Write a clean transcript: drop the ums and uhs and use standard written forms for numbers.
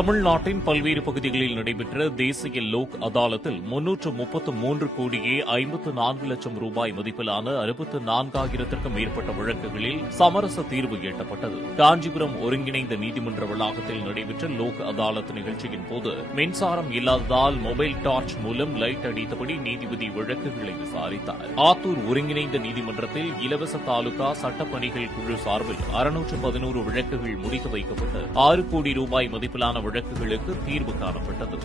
தமிழ்நாட்டின் பல்வேறு பகுதிகளில் நடைபெற்ற தேசிய லோக் அதாலத்தில் 333 கோடியே 54 லட்சம் ரூபாய் மதிப்பிலான 64,000த்திற்கும் மேற்பட்ட வழக்குகளில் சமரச தீர்வு எட்டப்பட்டது. காஞ்சிபுரம் ஒருங்கிணைந்த நீதிமன்ற வளாகத்தில் நடைபெற்ற லோக் அதாலத் நிகழ்ச்சியின் போது மின்சாரம் இல்லாததால் மொபைல் டார்ச் மூலம் லைட் அடித்தபடி நீதிபதி வழக்குகளை விசாரித்தார். ஆத்தூர் ஒருங்கிணைந்த நீதிமன்றத்தில் இலவச தாலுகா சட்டப்பணிகள் குழு சார்பில் 611 வழக்குகள் முடித்து வைக்கப்பட்டு 6 கோடி ரூபாய் மதிப்பிலான வழக்குகளுக்கு தீர்வு காணப்பட்டது.